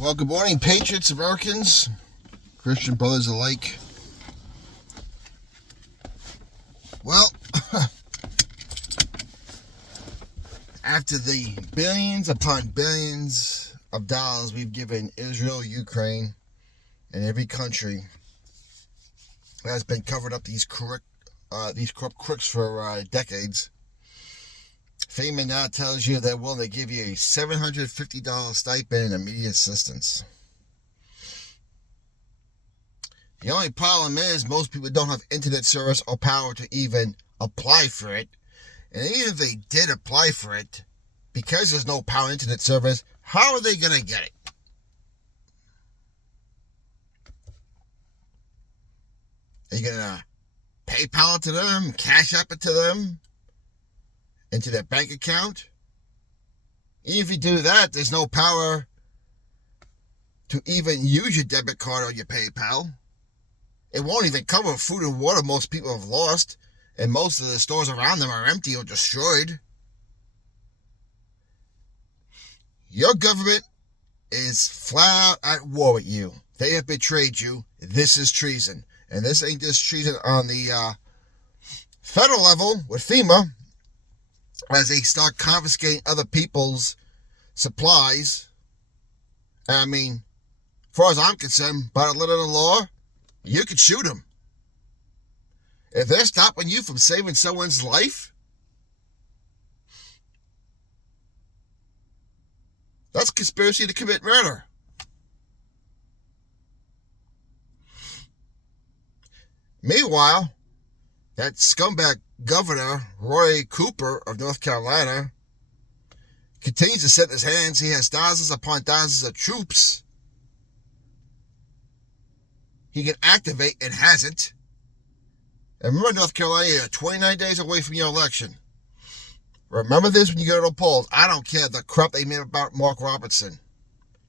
Well, good morning, Patriots, Americans, Christian brothers alike. Well, after the billions upon billions of dollars we've given Israel, Ukraine, and every country that has been covered up these corrupt crooks for decades, FEMA now tells you they're willing to give you a $750 stipend and immediate assistance. The only problem is most people don't have internet service or power to even apply for it. And even if they did apply for it, because there's no power internet service, how are they going to get it? Are you going to PayPal it to them, Cash App it to them, into their bank account? Even if you do that, there's no power to even use your debit card or your PayPal. It won't even cover food and water most people have lost, and most of the stores around them are empty or destroyed. Your government is flat out at war with you. They have betrayed you. This is treason. And this ain't just treason on the federal level with FEMA, as they start confiscating other people's supplies. I mean, as far as I'm concerned, by the letter of the law, you could shoot them. If they're stopping you from saving someone's life, that's conspiracy to commit murder. Meanwhile, that scumbag governor, Roy Cooper of North Carolina, continues to set his hands. He has thousands upon thousands of troops he can activate and hasn't. And remember, North Carolina, you're 29 days away from your election. Remember this when you go to the polls. I don't care the crap they made about Mark Robertson.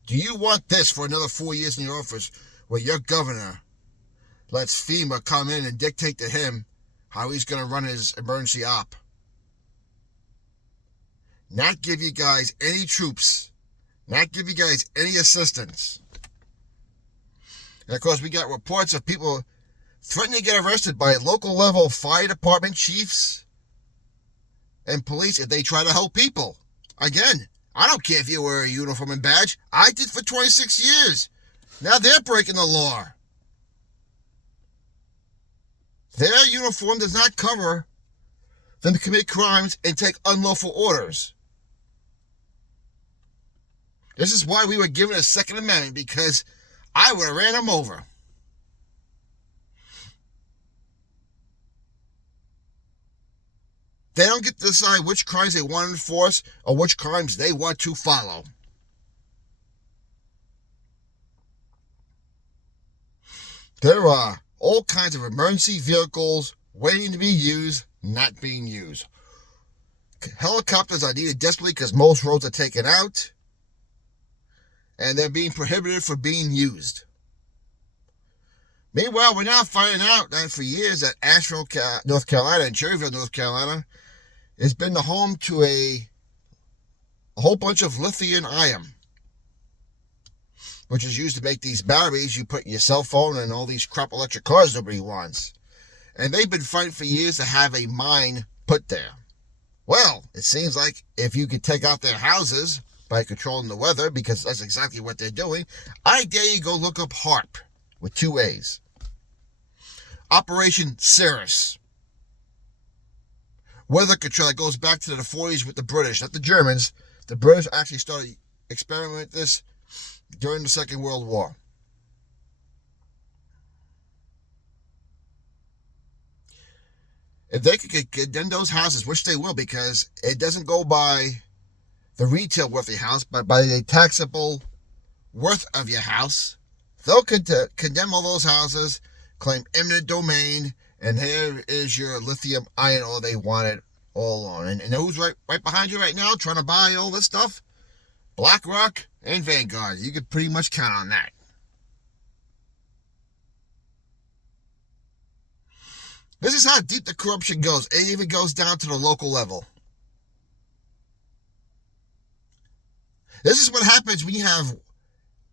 Do you want this for another 4 years in your office where your governor lets FEMA come in and dictate to him how he's going to run his emergency op? Not give you guys any troops. Not give you guys any assistance. And of course, we got reports of people threatening to get arrested by local level fire department chiefs and police if they try to help people. Again, I don't care if you wear a uniform and badge. I did for 26 years. Now they're breaking the law. Their uniform does not cover them to commit crimes and take unlawful orders. This is why we were given a Second Amendment, because I would have ran them over. They don't get to decide which crimes they want to enforce or which crimes they want to follow. There are all kinds of emergency vehicles waiting to be used, not being used. Helicopters are needed desperately because most roads are taken out, and they're being prohibited from being used. Meanwhile, we're now finding out that for years that Asheville, North Carolina, and Cherryville, North Carolina, has been the home to a whole bunch of lithium-ion, which is used to make these batteries you put in your cell phone and all these crap electric cars nobody wants. And they've been fighting for years to have a mine put there. Well, it seems like if you could take out their houses by controlling the weather, because that's exactly what they're doing, I dare you go look up HAARP with 2 A's. Operation Cirrus. Weather control that goes back to the 40s with the British, not the Germans. The British actually started experimenting with this during the Second World War. If they could condemn those houses, which they will, because it doesn't go by the retail worth of your house, but by the taxable worth of your house, they'll condemn all those houses, claim eminent domain, and here is your lithium-ion ore they wanted all along. And who's right behind you right now trying to buy all this stuff? BlackRock and Vanguard. You could pretty much count on that. This is how deep the corruption goes. It even goes down to the local level. This is what happens when you have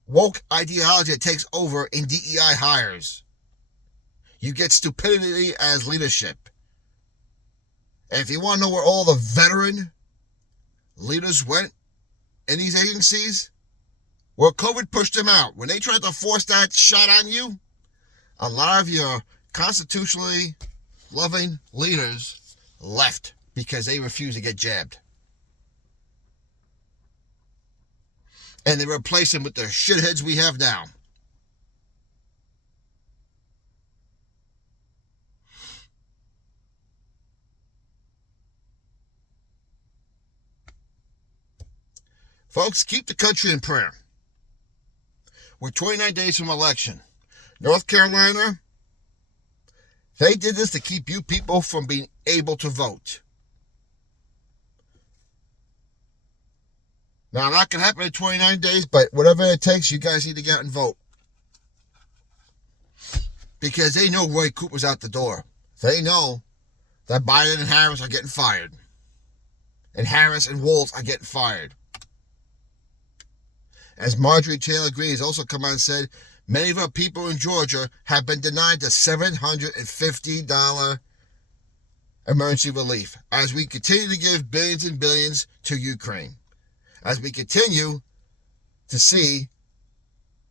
woke ideology that takes over in DEI hires. You get stupidity as leadership. And if you want to know where all the veteran leaders went in these agencies, well, COVID pushed them out. When they tried to force that shot on you, a lot of your constitutionally loving leaders left because they refused to get jabbed. And they replaced them with the shitheads we have now. Folks, keep the country in prayer. We're 29 days from election. North Carolina, they did this to keep you people from being able to vote. Now, not going to happen in 29 days, but whatever it takes, you guys need to get out and vote. Because they know Roy Cooper's out the door. They know that Biden and Harris are getting fired. And Harris and Walz are getting fired. As Marjorie Taylor Greene has also come out and said, many of our people in Georgia have been denied the $750 emergency relief as we continue to give billions and billions to Ukraine. As we continue to see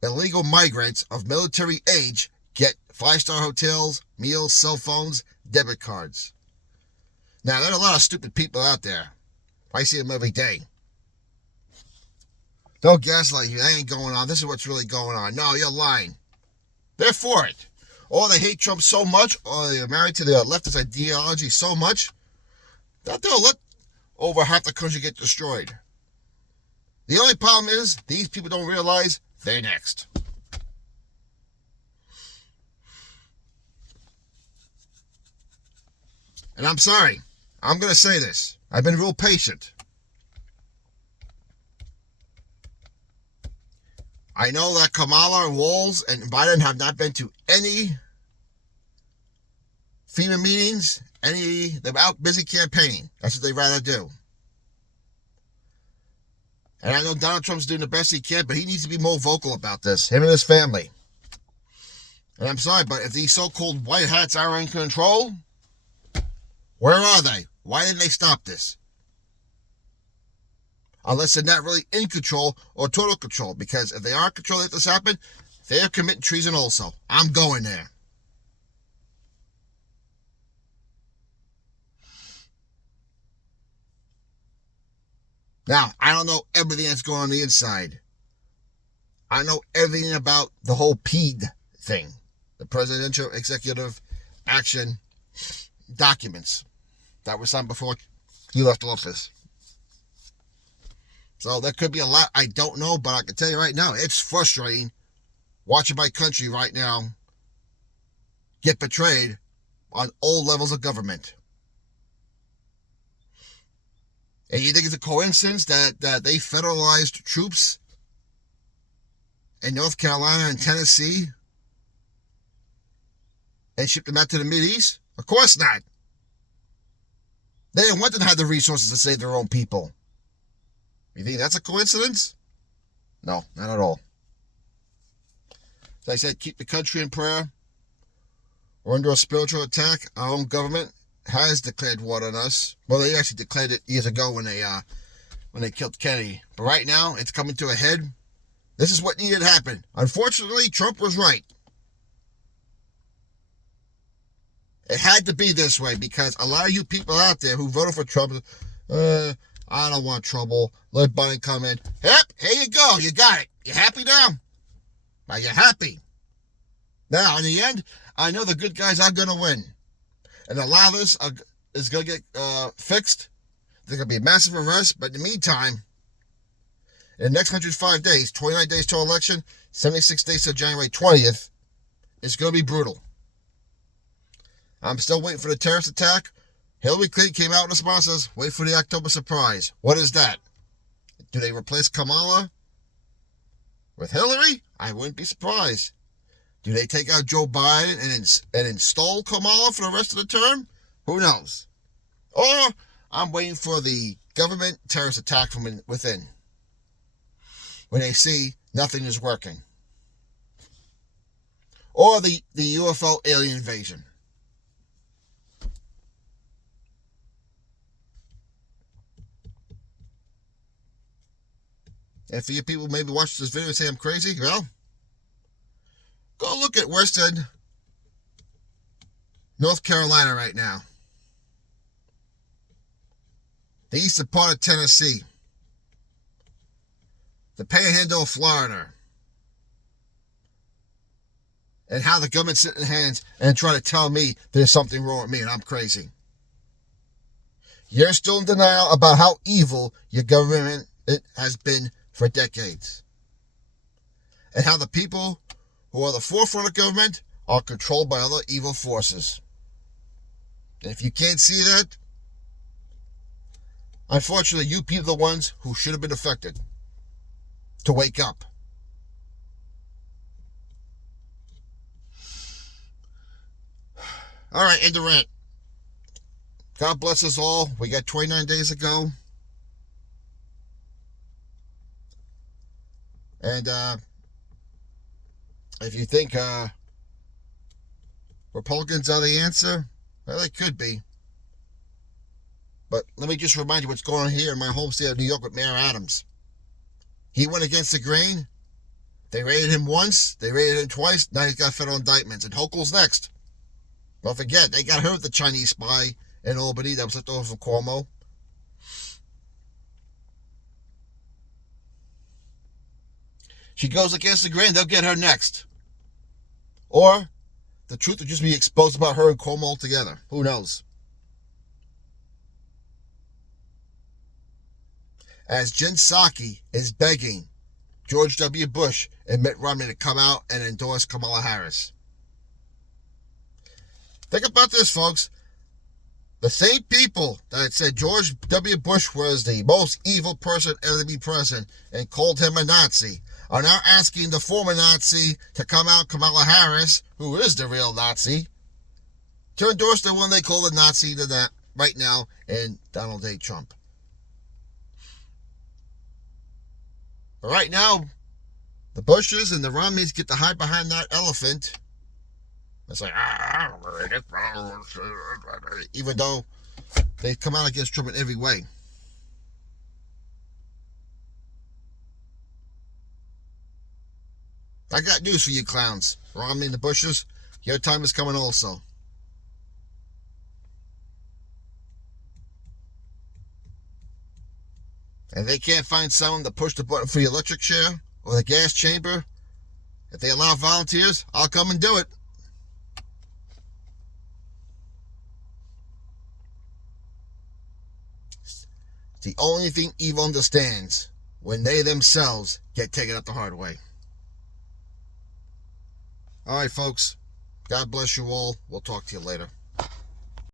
illegal migrants of military age get 5-star hotels, meals, cell phones, debit cards. Now, there are a lot of stupid people out there. I see them every day. Don't gaslight you. That ain't going on. This is what's really going on. No, you're lying. They're for it. Or they hate Trump so much, or they're married to their leftist ideology so much, that they'll let over half the country get destroyed. The only problem is, these people don't realize they're next. And I'm sorry. I'm going to say this. I've been real patient. I know that Kamala and Walz and Biden have not been to any FEMA meetings. They're out busy campaigning. That's what they'd rather do. And I know Donald Trump's doing the best he can, but he needs to be more vocal about this, him and his family. And I'm sorry, but if these so-called white hats are in control, where are they? Why didn't they stop this? Unless they're not really in control or total control. Because if they are in control, let this happen, they're committing treason also. I'm going there. Now, I don't know everything that's going on the inside. I know everything about the whole PED thing. The Presidential Executive Action documents that were signed before he left office. So there could be a lot I don't know, but I can tell you right now, it's frustrating watching my country right now get betrayed on all levels of government. And you think it's a coincidence that they federalized troops in North Carolina and Tennessee and shipped them out to the Mideast? Of course not. They didn't want them to have the resources to save their own people. You think that's a coincidence? No, not at all. As I said, keep the country in prayer. We're under a spiritual attack. Our own government has declared war on us. Well, they actually declared it years ago when they killed Kennedy. But right now, it's coming to a head. This is what needed to happen. Unfortunately, Trump was right. It had to be this way because a lot of you people out there who voted for Trump, I don't want trouble. Let Biden come in. Yep, here you go. You got it. You happy now? Are you happy? Now, in the end, I know the good guys are going to win. And a lot of this is going to get fixed. There's going to be a massive arrest. But in the meantime, in the next 105 days, 29 days till election, 76 days till January 20th, it's going to be brutal. I'm still waiting for the terrorist attack. Hillary Clinton came out in response and says, wait for the October surprise. What is that? Do they replace Kamala with Hillary? I wouldn't be surprised. Do they take out Joe Biden and install Kamala for the rest of the term? Who knows? Or I'm waiting for the government terrorist attack from within. When they see nothing is working. Or the UFO alien invasion. And for you people maybe watch this video and say I'm crazy, well, go look at Western North Carolina right now. The eastern part of Tennessee. The Panhandle of Florida. And how the government sit in hands and try to tell me there's something wrong with me and I'm crazy. You're still in denial about how evil your government has been for decades. And how the people who are the forefront of government are controlled by other evil forces. And if you can't see that, unfortunately, you people are the ones who should have been affected to wake up. All right, end the rant. God bless us all. We got 29 days to go. And if you think Republicans are the answer, well, they could be. But let me just remind you what's going on here in my home state of New York with Mayor Adams. He went against the grain. They raided him once. They raided him twice. Now he's got federal indictments. And Hochul's next. Don't forget, they got her with the Chinese spy in Albany that was left over from Cuomo. She goes against the grain, they'll get her next. Or the truth will just be exposed about her and Cuomo altogether. Who knows? As Jen Psaki is begging George W. Bush and Mitt Romney to come out and endorse Kamala Harris. Think about this, folks. The same people that said George W. Bush was the most evil person ever to be president and called him a Nazi are now asking the former Nazi to come out, Kamala Harris, who is the real Nazi, to endorse the one they call the Nazi right now in Donald J. Trump. But right now, the Bushes and the Romneys get to hide behind that elephant. It's like, even though they've come out against Trump in every way. I got news for you clowns. Romney and the Bushes, your time is coming also. And they can't find someone to push the button for your electric chair or the gas chamber. If they allow volunteers, I'll come and do it. It's the only thing evil understands when they themselves get taken out the hard way. All right, folks. God bless you all. We'll talk to you later.